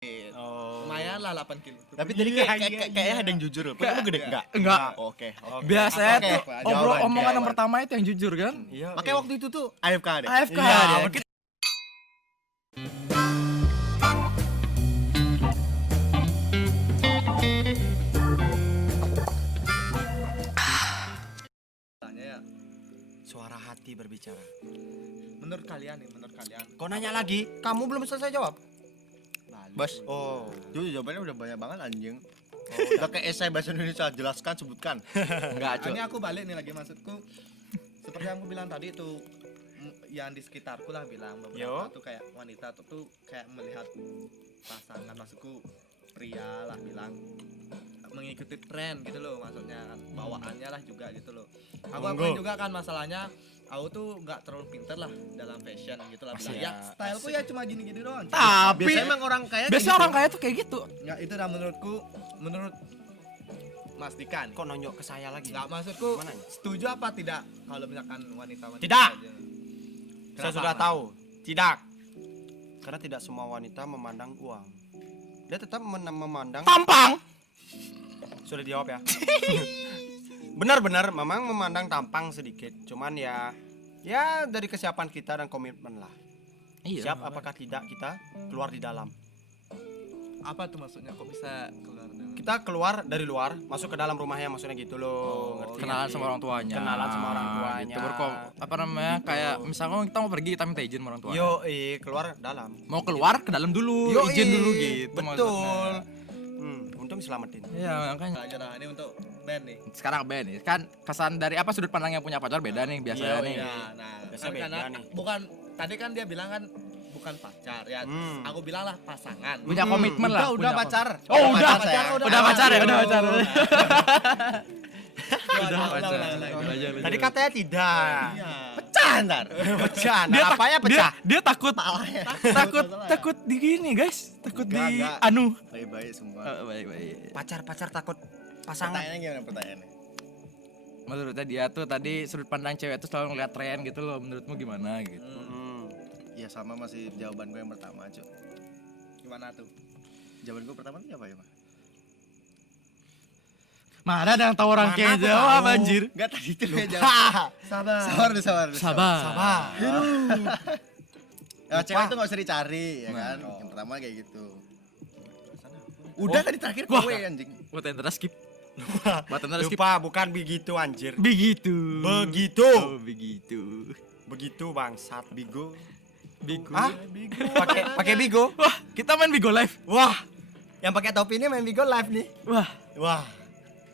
Oh. Lumayan lah 8 kilo. Tapi tadi kayaknya ada yang jujur loh. Perutmu gede enggak? Enggak. Oke. Biasanya Oke, tuh jawaban omongan yang jawaban. pertama itu yang jujur kan? Iya. Makanya waktu itu tuh AFK deh. AFK Iya, dia. mungkin tanya ya. suara hati berbicara. Menurut kalian nih, menurut kalian. Kau nanya lagi, kamu belum selesai jawab. Balik. Bos. Oh. Itu jawabannya udah banyak banget anjing. Udah kayak esai bahasa Indonesia, jelaskan, sebutkan. Enggak, Cuk. Ini aku balik nih lagi maksudku. Seperti yang aku bilang tadi itu yang di sekitarku lah bilang beberapa Yo. tuh kayak wanita tuh kayak melihat pasangan maksudku pria lah bilang mengikuti tren gitu loh maksudnya bawaannya lah juga gitu loh. Aku akuin juga kan masalahnya aku tuh nggak terlalu pinter lah dalam fashion gitu lah bilang. Ya styleku ya cuma gini-gini doang. Tapi Biasanya emang orang kaya biasanya orang kaya tuh kayak gitu. Ya itu dah menurutku menurut Mas Dikan. Kok nonyok ke saya lagi? Nggak maksudku Mana? setuju apa tidak kalau misalkan wanita-wanita Tidak. aja? Saya Kenapa, sudah Mas? tahu. Tidak. Karena tidak semua wanita memandang uang. Dia tetap memandang. Tampang. Sudah dijawab ya. Benar-benar memang memandang tampang sedikit. Cuman ya dari kesiapan kita dan komitmen lah. Iya. Siap apakah tidak kita keluar di dalam. Apa tuh maksudnya kok bisa keluar dari Kita keluar dari luar, masuk ke dalam rumahnya maksudnya gitu loh. Ngerti Kenalan nggak sama sih? orang tuanya. Kenalan sama orang tuanya. Gitu apa namanya? Kayak misalkan kita mau pergi kita minta izin sama orang tua. Yo, keluar dalam. Mau keluar ke dalam dulu, Yoi, izin dulu gitu. betul. maksudnya. Untung selamatin. Iya, makanya aja nah ini untuk band nih. sekarang beda nih. Kan kesan dari apa sudut pandang yang punya pacar beda nih biasanya nih. Iya, nah, Biasa kan beda karena nih. bukan tadi kan dia bilang kan bukan pacar ya. Aku bilang lah pasangan. Punya komitmen lah. Udah punya pacar. Oh, udah. pacar, Udah pacar ya, udah pacar. Udah pacar. Tadi katanya tidak. Iya. Pecah ntar. Pecah. Dia tak- Apanya pecah? Dia takut takut di gini, guys. Takut di Enggak. anu. Baik-baik semua. Baik. Pacar takut pasangan. Pertanyaannya gimana pertanyaannya? Menurutnya dia tuh tadi sudut pandang cewek tuh selalu ngeliat tren gitu loh. Menurutmu gimana gitu? Ya sama masih jawaban gue yang pertama, Cuk. Gimana tuh? Jawaban gue pertama tuh apa ya, Mas? Mana ada yang tahu orang Mana kayak aku jawab tahu. anjir. Enggak tadi itu gue jawab. Sabar. Sabar. Ya, cewek itu enggak usah dicari, ya kan? Yang pertama kayak gitu. Udah tadi terakhir Wah. gue anjing. Buat yang terus skip. Buat yang terus skip. Lupa, bukan begitu anjir. Begitu. Begitu. Oh, begitu. Begitu bangsat. Bigo. Bigo. Hah? Pakai Bigo? Wah, kita main Bigo live. Wah. Yang pakai topi ini main Bigo live nih. Wah. Wah.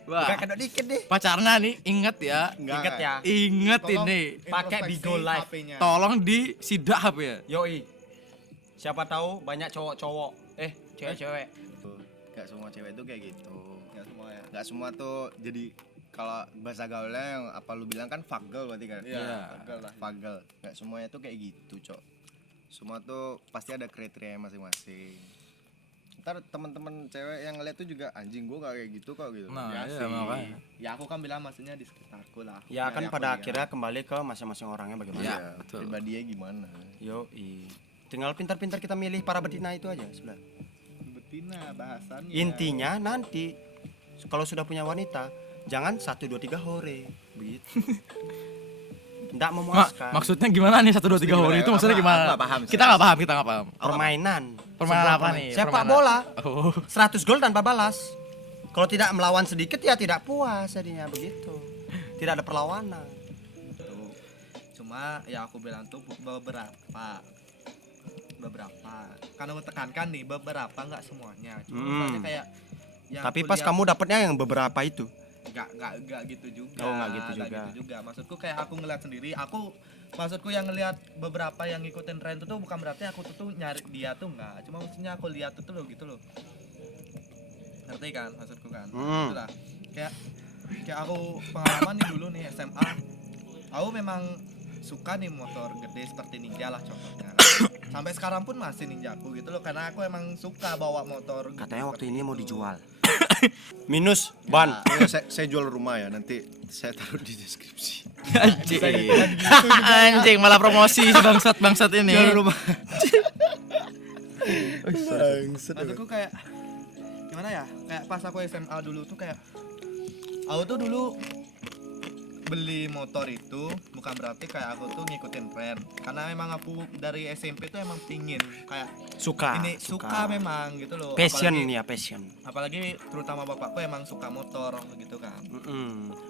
Wah. Bukan kedok dikit nih. Pacarnya nih, inget ya. Ingat ya. Inget Tolong ini. Pakai introspeksi Bigo Live. HP-nya. Tolong disidak HP ya. Yoi. Siapa tahu banyak cowok-cowok. Cewek-cewek. Enggak semua cewek itu kayak gitu. Ya semua ya. Enggak semua tuh jadi kalau bahasa gaulnya yang apa lu bilang kan fagel berarti kan? Iya. Gagal lah. Fagel. Enggak semuanya tuh kayak gitu, Cok. Semua tuh pasti ada kriteria masing-masing. Ntar teman-teman cewek yang ngeliat tuh juga anjing gua gak kayak gitu kok gitu. Nah, Ya iya sih. makanya. Ya aku kan bilang maksudnya di sekitarku lah. Ya kan Dari aku pada lihat. akhirnya kembali ke masing-masing orangnya bagaimana. Iya. Ya, betul. pribadinya gimana? Yoi. Tinggal pintar-pintar kita milih para betina itu aja sebenarnya. betina bahasannya. Intinya nanti kalau sudah punya wanita, jangan 1 2 3 hore. Begitu. Tidak memuaskan. Maksudnya gimana nih 1 2 3 hore itu maksudnya gimana? Aku nggak paham, Kita nggak paham. Permainan. Permainan Sebuah apa nih? Sepak Permainan- bola. Oh. 100 gol tanpa balas. Kalau tidak melawan sedikit ya tidak puas jadinya begitu. Tidak ada perlawanan. Tuh. Cuma ya aku bilang tuh beberapa karena aku tekankan nih beberapa nggak semuanya cuma misalnya kayak yang Tapi aku pas lihat- kamu dapatnya yang beberapa itu. nggak gitu juga. Oh, nggak gitu Nggak juga. gitu juga. Maksudku kayak aku ngeliat sendiri. Maksudku yang ngeliat beberapa yang ngikutin tren itu tuh bukan berarti aku tuh nyari dia tuh nggak. Cuma maksudnya aku lihat tuh loh gitu loh. Ngerti kan maksudku kan? Itulah. Kayak aku pengalaman nih dulu nih SMA. Aku memang suka nih motor gede seperti Ninja lah contohnya. Sampai sekarang pun masih Ninjaku gitu loh karena aku emang suka bawa motor. Katanya waktu ini mau gitu. dijual. Minus ban. Ya, saya jual rumah ya, nanti saya taruh di deskripsi. Anjing malah promosi bangsat ini. Jual rumah. Maksudku kayak gimana ya? Kayak pas aku SMA dulu tuh kayak aku tuh dulu beli motor itu bukan berarti kayak aku tuh ngikutin tren, karena memang aku dari SMP tuh emang pingin kayak Suka. suka memang gitu loh. Passion apalagi, ya, passion. apalagi terutama bapakku emang suka motor gitu kan.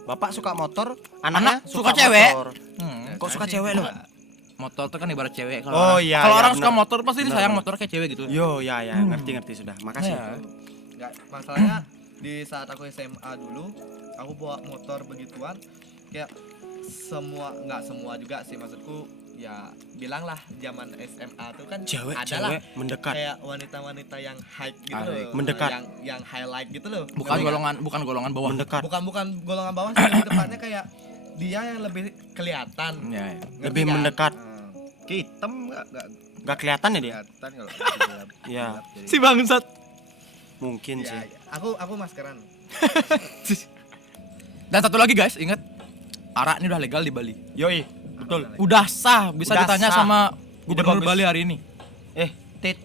Bapak suka motor, anaknya Anak suka cewek. motor. Kok suka cewek lo? Motor tuh kan ibarat cewek. Oh, Kalau iya, kalau iya, orang suka benar. motor pasti dia Benar, sayang benar. motor kayak cewek gitu. Yo, ya ngerti sudah. Makasih. Ya. Nggak, masalahnya di saat aku SMA dulu aku bawa motor begituan kayak nggak semua juga sih, maksudku ya bilanglah zaman SMA tuh kan Cewek adalah mendekat. kayak wanita-wanita yang high gitu loh, Mendekat. yang highlight gitu loh. Bukan Ngerti nggak? bukan golongan bawah. Mendekat. bukan golongan bawah sih, lebih tepatnya kayak dia yang lebih kelihatan. Ya, ya. Ngerti Lebih kan? mendekat. Nah, Hitam enggak Gak kelihatan ya dia? kelihatan kalau gelap. Iya. Gelap jadi. Si bangsat. Mungkin ya, sih. aku maskeran. Nah, Dan satu lagi guys, ingat arak ini udah legal di Bali. Yoi, betul. Udah sah, bisa Udah ditanya sah. sama Gubernur bagus. Bali hari ini. Tit.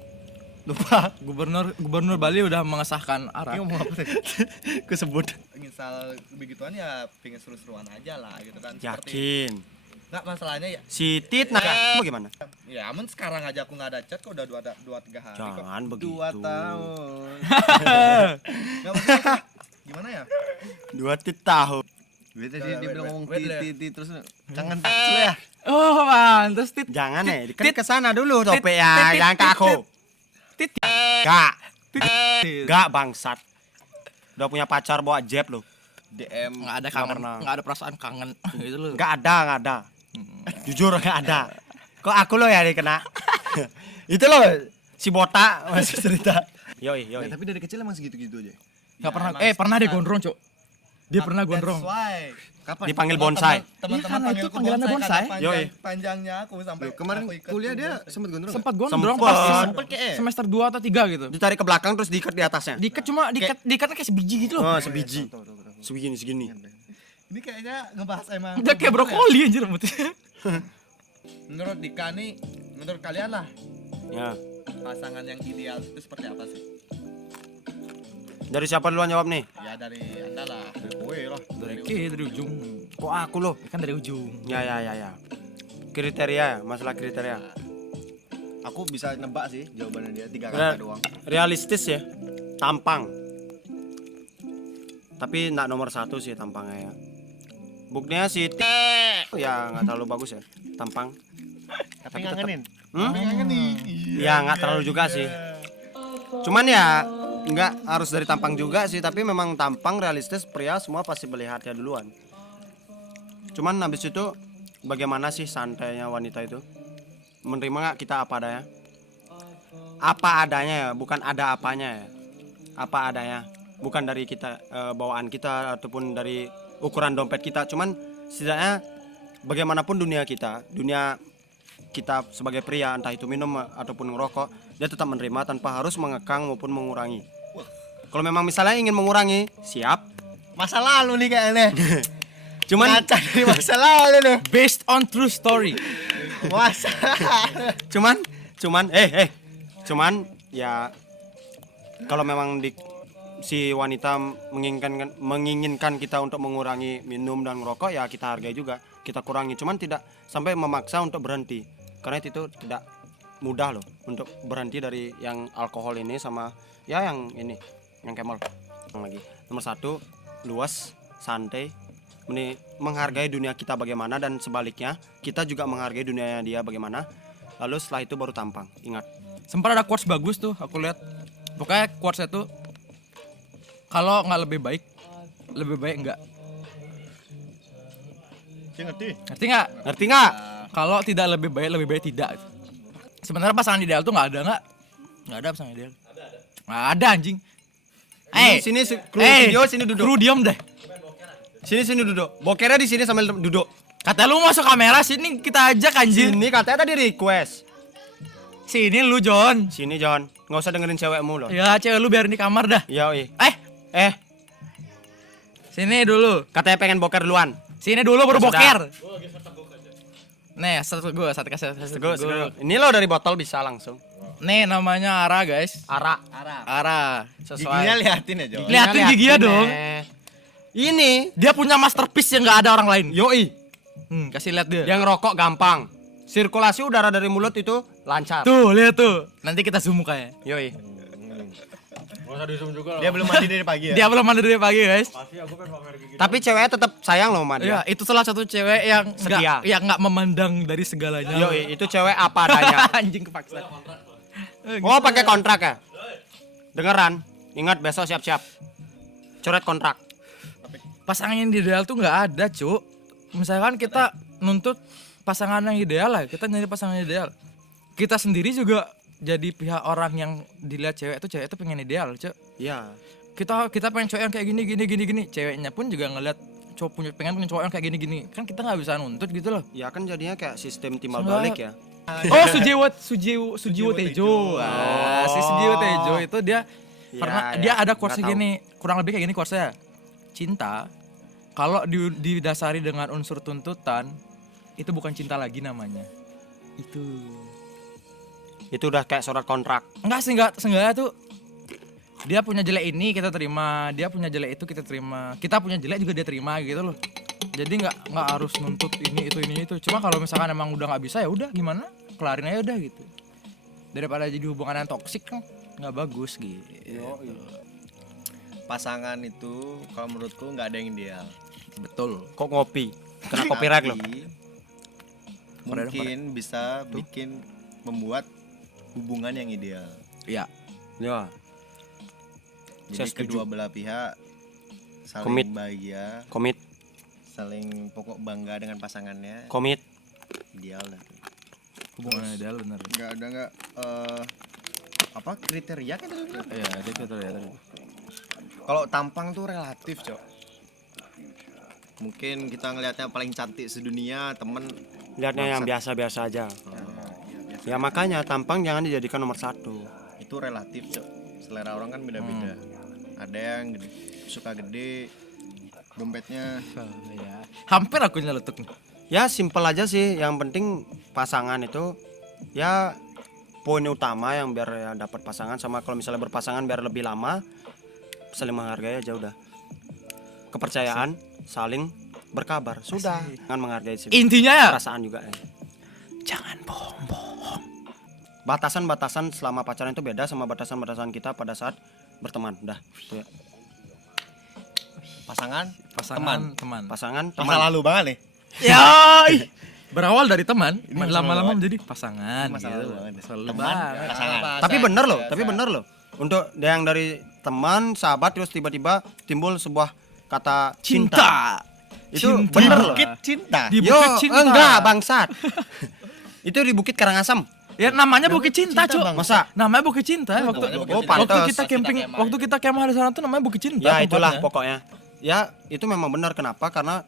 Lupa. Gubernur Bali udah mengesahkan arak. Ini ngomong apa tadi? Kesebut. Misal begituan ya pengen seru-seruan aja lah gitu kan. Yakin. Nggak, masalahnya ya Si Tit bagaimana? ya amun sekarang aja aku nggak ada chat kok udah 2-3 hari kok. Jangan begitu. 2 tahun. Nggak, maksudnya gimana ya? 2 Tit tahu. Beda Wait, sih dia wait, bilang ngomong wait, wait. titi terus jangan lu ya. Oh, pantes Tit. Jangan Tit, kan Tit. ke sana dulu topik Tit, ya, Tit, jangan ke Tit, aku. Tit. Gak, Tit. gak bangsat. Udah punya pacar bawa jeb lo. DM Nggak ada Nggak kangen, pernah. nggak ada perasaan kangen gitu loh. Gak ada. Jujur gak ada. Kok aku lo ya dikena? Itu lo si botak masih cerita. Yoi. Nah, tapi dari kecil emang segitu-gitu aja. Nggak pernah. emang Pernah deh susah. gondrong, Cok. Dia pernah gondrong. That's why. Kapan? Dipanggil bonsai. Teman-teman Iya, karena itu panggilku panggilannya bonsai. Yoi. Panjangnya aku sampai Loh, kemarin aku ikut kuliah tuh dia bonsai. sempat gondrong. Sempat gondrong Sempet. pas Sempet kayak semester 2 atau 3 gitu. Ditarik ke belakang terus diikat di atasnya. Diikat cuma diikatnya kayak sebiji gitu loh. Oh, sebiji. Segini. Ini kayaknya ngebahas emang Udah kayak brokoli anjir rambutnya. menurut Dika nih, menurut kalian lah Ya. pasangan yang ideal itu seperti apa sih? Dari siapa duluan jawab nih? Ya dari anda lah. Dari ujung. Kok aku lo? Kan dari ujung. Ya. Kriteria, masalah kriteria. Aku bisa nebak sih jawabannya dia 3 kata Bener. doang. Realistis ya. Tampang. Tapi enggak nomor 1 sih tampangnya ya. Buktinya si ya nggak terlalu bagus ya. Tampang. Tapi ngangenin. Ya nggak terlalu juga sih. Cuman ya nggak harus dari tampang juga sih. Tapi memang tampang realistis pria semua pasti melihatnya duluan. Cuman habis itu bagaimana sih santainya wanita itu? Menerima nggak kita apa adanya? Apa adanya ya, bukan ada apanya ya. Apa adanya, bukan dari kita bawaan kita ataupun dari ukuran dompet kita. Cuman setidaknya bagaimanapun dunia kita sebagai pria, entah itu minum ataupun ngerokok, dia tetap menerima tanpa harus mengekang maupun mengurangi. Kalau memang misalnya ingin mengurangi, siap. Masa lalu nih kayaknya. Cuman Dari masa lalu nih. Based on true story. Masa. cuman ya kalau memang si wanita menginginkan kita untuk mengurangi minum dan merokok, ya kita hargai juga, kita kurangi, cuman tidak sampai memaksa untuk berhenti, karena itu tidak mudah loh untuk berhenti dari yang alkohol ini sama ya yang ini yang Camel. Lagi nomor 1, luas, santai, menghargai dunia kita bagaimana, dan sebaliknya kita juga menghargai dunianya dia bagaimana. Lalu setelah itu baru tampang. Ingat, Sempat ada quotes bagus tuh aku lihat. Pokoknya quotesnya tuh kalau nggak lebih baik enggak. Ngerti nggak? ngerti nggak? Kalau tidak lebih baik tidak. Sebenarnya pasangan ideal tuh nggak ada pasangan ideal. Nggak ada anjing. Sini kru video sini duduk. Kru diam deh. Sini duduk. Bokernya di sini sambil duduk. Kata lu masuk kamera sini kita ajak anjir. Sini katanya tadi request. Sini lu John. Sini John, nggak usah dengerin cewekmu loh. Ya cewek lu biarin di kamar dah. Yoi. Eh sini dulu. Katanya pengen boker duluan. Sini dulu baru Ya sudah. boker. Nih, satu gue, satu kasih. Teguh. Ini lo dari botol bisa langsung. Nih namanya Ara guys. Ara. Ara. Giginya liatin ya, Jo. Liatin giginya dong. Ini Dia punya masterpiece yang nggak ada orang lain. yoi, Kasih lihat dia. yang ngerokok gampang. Sirkulasi udara dari mulut itu lancar. Tuh, lihat tuh. Nanti kita zoom mukanya. Yoi. Dia belum mandi dari pagi ya. Dia belum mandi dari pagi, guys. Tapi ceweknya tetap sayang loh sama Iya, dia. itu salah satu cewek yang Setia. nggak memandang dari segalanya. Yoi, itu cewek apa adanya. Anjing kepaksa. Oh, pakai kontrak ya? Dengeran, ingat besok siap-siap. Coret kontrak. Pasangan yang ideal tuh nggak ada, Cuk. Misalkan kita nuntut pasangan yang ideal lah, kita nyari pasangan yang ideal. Kita sendiri juga jadi pihak orang yang dilihat cewek itu pengen ideal, Cuk. Iya. Kita pengen cowok yang kayak gini. Ceweknya pun juga ngeliat pengen cowok yang kayak gini. Kan kita nggak bisa nuntut gitu loh. Ya kan jadinya kayak sistem timbal Enggak. balik ya. Oh, Sujiwo Tejo. Ah, si Sujiwo Tejo itu dia Ya, pernah ya. dia ada quotes Nggak tahu. gini, kurang lebih kayak gini quotesnya. Cinta kalau didasari dengan unsur tuntutan itu bukan cinta lagi namanya. Itu udah kayak surat kontrak. Seenggaknya tuh dia punya jelek ini kita terima, dia punya jelek itu kita terima, kita punya jelek juga dia terima gitu loh. Jadi nggak harus nuntut ini itu. Cuma kalau misalkan emang udah nggak bisa ya udah gimana, kelarin aja udah gitu. Daripada jadi hubungan yang toksik kan nggak bagus gitu. Pasangan itu kalau menurutku nggak ada yang ideal. Betul. Kok ngopi? Kena copyright loh. Tapi mungkin bisa bikin membuat hubungan yang ideal. Iya. Ya. Saya Jadi setuju. kedua belah pihak saling Komit. bahagia, Komit, saling pokok bangga dengan pasangannya. komit. Ideal lah tuh. Hubungan yang ideal bener. Nggak apa kriteria kan tadi bilang? Iya, dia betul ya tadi. Kalau tampang tuh relatif, Cok. Mungkin kita ngelihatnya paling cantik sedunia, temen Lihatnya yang biasa-biasa aja. Ya makanya tampang jangan dijadikan nomor satu. itu relatif, Cok. Selera orang kan beda-beda. Ada yang suka gede dompetnya. Ya. Hampir aku nyeletuk. Ya simpel aja sih. Yang penting pasangan itu ya poin utama yang biar ya dapat pasangan, sama kalau misalnya berpasangan biar lebih lama, saling menghargai aja udah. Kepercayaan, saling berkabar, sudah. Jangan menghargai sih. Intinya ya Perasaan juga. jangan bohong. Batasan-batasan selama pacaran itu beda sama batasan-batasan kita pada saat berteman. Udah. Itu ya. Pasangan, Teman. Pasangan, masa teman. lalu banget nih. Ya. Berawal dari teman, masa lama-lama lalu menjadi pasangan. Masa gitu. lalu banget. Selalu Teman, banget. pasangan. Tapi bener loh. Untuk yang dari teman, sahabat terus tiba-tiba timbul sebuah kata cinta. Itu Cinta. bener loh. Bukit cinta. Di Yo, Bukit Cinta. enggak bangsat. Itu di Bukit Karangasem. Ya namanya Bukit Cinta, Cuk. Masa? Namanya Bukit Cinta. Oh, Waktu pantes. kita camping, waktu kita kemah di sana tuh namanya Bukit Cinta. Ya itulah tempatnya. pokoknya. Ya itu memang benar. Kenapa? Karena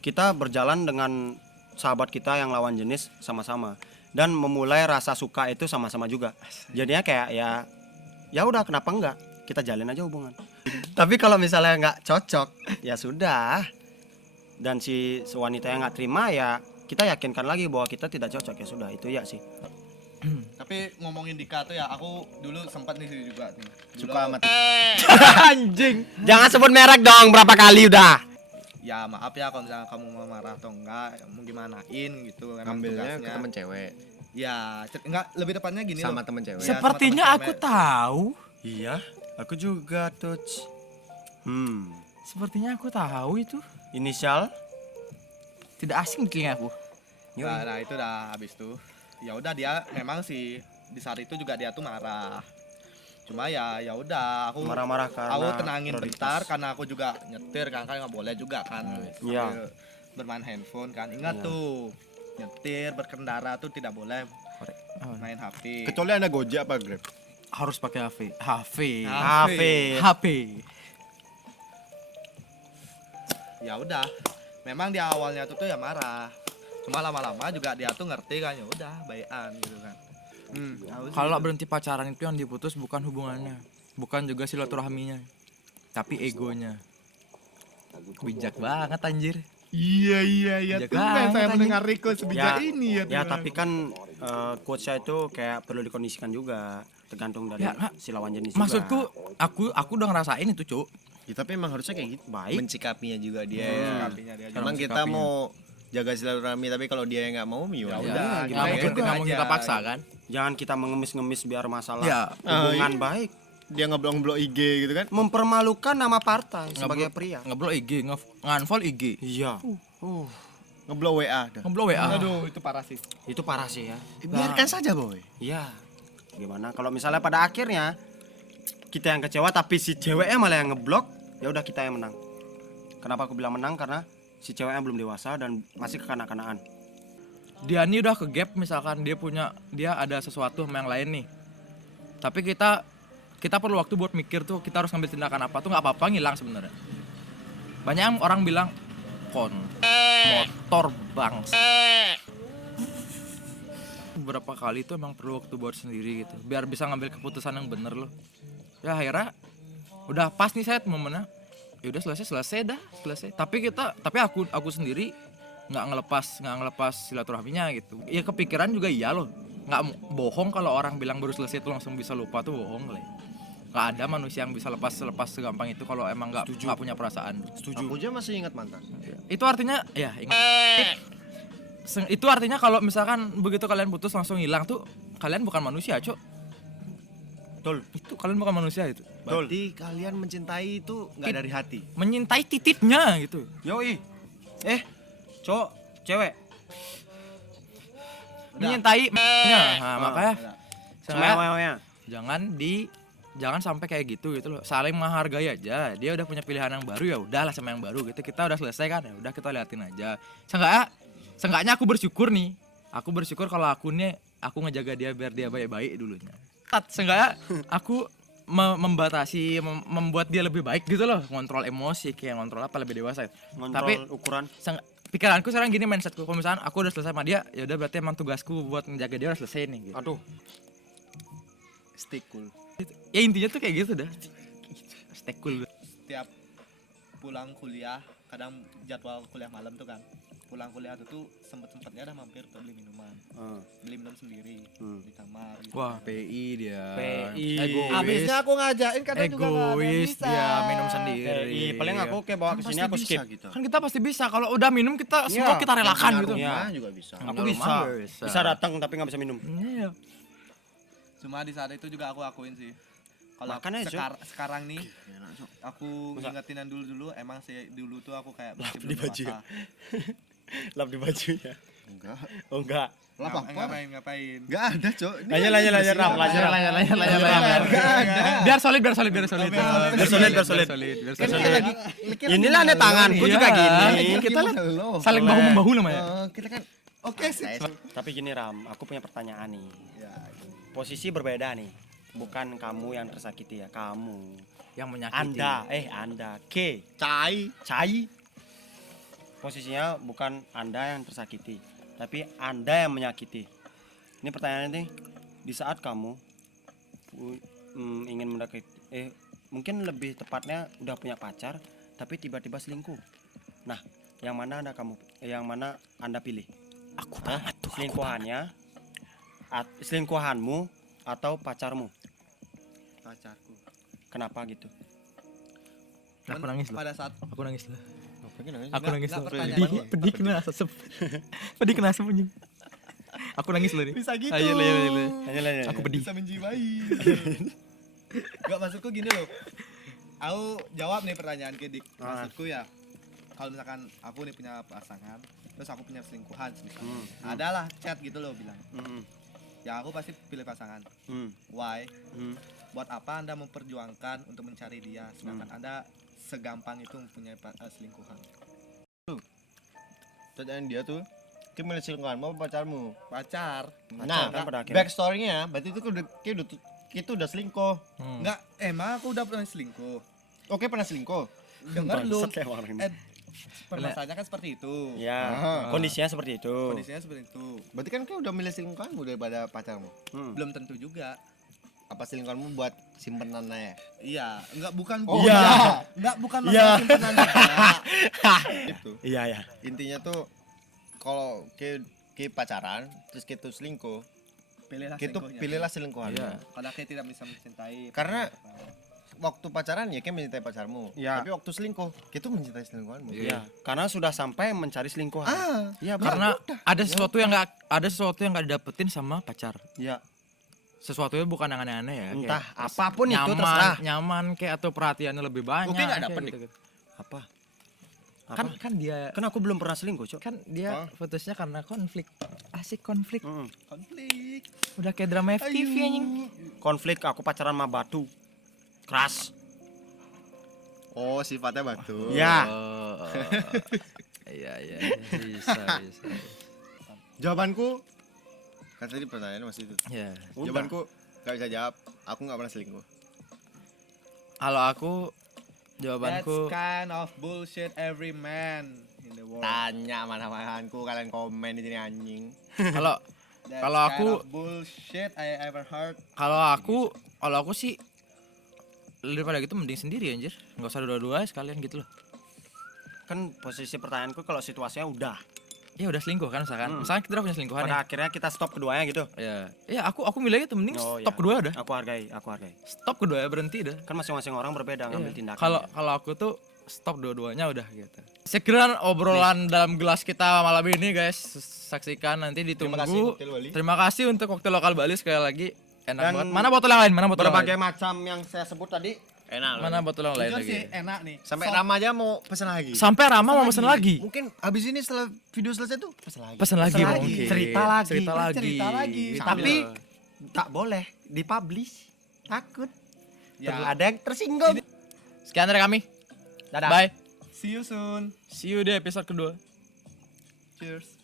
kita berjalan dengan sahabat kita yang lawan jenis sama-sama dan memulai rasa suka itu sama-sama juga. Jadinya kayak ya udah, kenapa enggak? Kita jalin aja hubungan. Tapi kalau misalnya nggak cocok, ya sudah. Dan si wanita yang nggak terima, ya kita yakinkan lagi bahwa kita tidak cocok, ya sudah, itu ya sih. Tapi ngomongin Dika tuh ya, aku dulu sempat nih juga nih. Dulu Suka aku- sama Anjing. Jangan sebut merek dong, berapa kali udah. Ya maaf ya kalau misalnya kamu mau marah atau enggak, mau gimanain gitu. Emang ngambilnya ke tugasnya. temen cewek Ya, enggak, lebih tepatnya gini sama loh. temen cewek. Iya. Sepertinya sama aku teman tahu. Iya, aku juga tuh. Sepertinya aku tahu itu. Inisial? Tidak asing di telinga aku. Nah, itu udah habis tuh. Ya udah, dia memang sih di saat itu juga dia tuh marah. Cuma ya udah, aku Marah-marah karena aku tenangin prioritas. bentar karena aku juga nyetir kan nggak boleh juga kan. Iya. Sambil bermain handphone kan. Ingat Iya. tuh, nyetir berkendara tuh tidak boleh main HP. Kecuali ada Gojek apa Grab. Harus pakai HP. HP. HP. HP. Ya udah, memang di awalnya tuh ya marah. Cuma lama-lama juga dia tuh ngerti kan, ya udah baikan gitu kan. Aku sih Kalau gitu. berhenti pacaran itu yang diputus bukan hubungannya, bukan juga silaturahminya, tapi egonya. Bijak banget anjir. Iya. Jaga Tumben saya anjing. mendengar Riko sebijak Ya, ini ya. ya Tuhan. tapi kan quotesnya itu kayak perlu dikondisikan juga, tergantung dari Ya, nggak. si lawan jenis juga. Maksudku aku udah ngerasain itu, Cuk. Ya, tapi emang harusnya kayak gitu. Baik. Mencikapinya juga dia. Sikapinya dia juga. Emang kita Mencikapinya. mau jaga silaturahmi, tapi kalau dia yang nggak mau, ya Ya udah. udah, Nggak gimana mungkin juga nggak mungkin kita aja. paksa kan. Jangan kita mengemis-ngemis biar masalah Ya. hubungan iya. baik. Dia ngeblok IG gitu kan. Mempermalukan nama partai sebagai pria. Ngeblok IG, nge-unfollow IG, Iya. Ngeblok WA dah. ngeblok WA. Aduh, itu parah sih. Itu parah sih ya. Biarkan saja, boy. Iya. Gimana kalau misalnya pada akhirnya kita yang kecewa tapi si ceweknya malah yang ngeblok, ya udah kita yang menang. Kenapa aku bilang menang? Karena si ceweknya belum dewasa dan masih kekanak-kanakan. Dia nih udah ke gap, misalkan dia ada sesuatu sama yang lain nih. Tapi kita perlu waktu buat mikir tuh, kita harus ngambil tindakan apa tuh, nggak apa-apa ngilang sebenarnya. Banyak yang orang bilang motor bangsa. Beberapa kali itu emang perlu waktu buat sendiri gitu, biar bisa ngambil keputusan yang bener loh. Ya akhirnya udah pas nih saya momennya, ya udah selesai dah. Tapi aku sendiri nggak ngelepas silaturahminya gitu. Ya kepikiran juga iya loh, nggak bohong kalau orang bilang baru selesai itu langsung bisa lupa tuh bohong lah. Nggak ada manusia yang bisa lepas segampang itu kalau emang nggak punya perasaan. Aku aja masih ingat mantan. Itu artinya ya ingat. Itu artinya kalau misalkan begitu kalian putus langsung hilang tuh kalian bukan manusia, Cok. Betul. Itu kalian bukan manusia itu. Berarti kalian mencintai itu nggak dari hati. Menyintai titiknya gitu. Yoi. Cowok, cewek. Menyintai nya. Nah, makanya Semuanya. jangan sampai kayak gitu loh. Saling menghargai aja. Dia udah punya pilihan yang baru, ya udahlah sama yang baru gitu. Kita udah selesai kan, ya udah kita liatin aja. Seenggaknya aku bersyukur nih. Aku bersyukur kalau aku ngejaga dia biar dia baik-baik dulunya. Seenggaknya aku membatasi, membuat dia lebih baik gitu loh. Ngontrol emosi, kayak ngontrol apa lebih dewasa. Ngontrol Tapi ukuran. pikiranku sekarang gini, mindsetku, kalau misalkan aku udah selesai sama dia, ya udah berarti emang tugasku buat menjaga dia udah selesai nih gitu. Aduh. Stay cool. Ya intinya tuh kayak gitu dah. Stay cool. Setiap pulang kuliah, kadang jadwal kuliah malam tuh kan. Pulang kuliah tuh sempet-sempetnya dah mampir tuh beli minuman. Beli minum sendiri di kamar gitu. Wah, PI dia. PI. Habisnya aku ngajakin kadang juga nggak ada yang Egois bisa. dia minum sendiri. Paling aku kayak bawa ke sini aku skip. gitu. Kan kita pasti bisa. Kalau udah minum kita semua kita relakan gitu. Iya. juga bisa. Aku Di bisa. rumah bisa. Bisa datang tapi nggak bisa minum. Iya. Cuma di saat itu juga aku akuin sih. Kalau Makan aja, sekarang nih aku ngingetin yang dulu emang sih dulu tuh aku kayak masih belum dewasa. Lap di bajunya. Enggak. Oh enggak. Lap apa? Ngapain? Enggak ada, Cok. Lanjut Ram. Biar solid. Biar solid. Biar solid. Inilah nih tanganku Iya. juga gini. Kita saling bahu membahu namanya. Kita kan Oke sih. Tapi gini Ram, aku punya pertanyaan nih. ya, Posisi berbeda nih. Bukan kamu yang tersakiti ya, kamu. Yang menyakiti. Anda. cai. Cai. Posisinya bukan Anda yang tersakiti, tapi Anda yang menyakiti. Ini pertanyaannya nih, di saat kamu ingin mendekati, mungkin lebih tepatnya udah punya pacar, tapi tiba-tiba selingkuh. Nah, yang mana Anda pilih? Aku banget tuh. Selingkuhanmu atau pacarmu? Pacarku. Kenapa gitu? Aku nangis loh. Pada saat Aku nangis loh. Pengen Aku nangis nggak loh. pertanyaannya. Pedih kena asap. Pedih kena asap anjing. Aku nangis loh nih. bisa gitu. Ayo. Lanjut. Aku pedih. Bisa menjiwai. Gak, maksudku gini loh. Aku jawab nih pertanyaan Kedik. Maksudku ya, kalau misalkan aku nih punya pasangan, terus aku punya selingkuhan misalnya. Adalah chat gitu loh bilang. Ya aku pasti pilih pasangan. Why? Buat apa Anda memperjuangkan untuk mencari dia sedangkan Anda segampang itu mempunyai selingkuhan? Pertanyaan dia tuh, kita milih selingkuhanmu apa pacarmu? Pacar. Nah, kan pada akhirnya. backstory-nya berarti itu kita udah selingkuh. Enggak, emang aku udah pernah selingkuh. Oke, pernah selingkuh. Dengar lu. Bangsat kayak orang ini. Permasalahannya kan seperti itu. Ya, Ah. kondisinya seperti itu. Kondisinya seperti itu. Berarti kan kayak udah milih selingkuhanmu daripada pacarmu. Belum tentu juga. apa selingkuhanmu buat simpenannya ya? Iya, enggak bukan Oh, iya. iya. Enggak bukan Iya. masalah simpenan juga. Gitu. Iya ya. Intinya tuh kalau ke pacaran terus kita selingkuh, Pilihlah kita selingkuhnya. pilihlah selingkuhan. Iya. Karena kita tidak bisa mencintai. Karena waktu pacaran ya kayak mencintai pacarmu, Iya. tapi waktu selingkuh kita mencintai selingkuhanmu. Iya, karena sudah sampai mencari selingkuhan. Ah, Iya, Karena ada sesuatu yang nggak didapetin sama pacar. Iya. Sesuatunya bukan yang aneh-aneh ya. Entah kayak apapun itu terserah. nyaman kayak atau perhatiannya lebih banyak. Oke, nggak kayak dapet gitu. Apa? Kan dia Kan aku belum pernah selingkuh, Cok. kan dia putusnya karena konflik. Asik konflik. Mm. konflik. Udah kayak drama FTV anjing. Konflik aku pacaran sama batu. Keras. oh sifatnya batu. Ya. Oh, iya bisa. Jawabanku kan tadi pertanyaan masih itu. Ya. Udah. Jawabanku gak bisa jawab. Aku nggak pernah selingkuh. Kalau aku That's jawabanku kind of bullshit every man in the world. Tanya mana-manaanku kalian komen di sini anjing. kalau That's kalau kind aku- of bullshit I ever heard. kalau aku sih daripada gitu mending sendiri anjir. Enggak usah dua-dua sekalian gitu loh. Kan posisi pertanyaanku kalau situasinya udah. Ya udah selingkuh kan misalkan. Misalkan kita udah punya selingkuhan Pada ya. akhirnya kita stop keduanya gitu. Ya aku milih itu mending Oh, stop iya. kedua udah. Aku hargai. Stop kedua ya berhenti dah. Kan masing-masing orang berbeda ngambil Iya. tindakan. Kalau aku tuh stop dua-duanya udah gitu. Sekian obrolan dalam gelas kita malam ini guys. Saksikan nanti ditunggu. Terima kasih Koktail Bali. Terima kasih untuk Koktail Lokal Bali sekali lagi. Enak Dan banget. Mana botol yang lain? Mana botol yang berbagai lain? macam yang saya sebut tadi. Enak. Mana botol yang lain Jujur lagi? sih enak nih. Sampai So- Rama aja mau pesan lagi. Sampai Rama mau pesen lagi. Mungkin habis ini setelah video selesai tuh pesan lagi. Pesen lagi Pesen lagi. mungkin. Cerita lagi. Cerita lagi. Tapi tak boleh dipublish. Takut. Ya. Ada yang tersinggung. Sekian dari kami. Dadah. Bye. See you soon. See you di episode kedua. Cheers.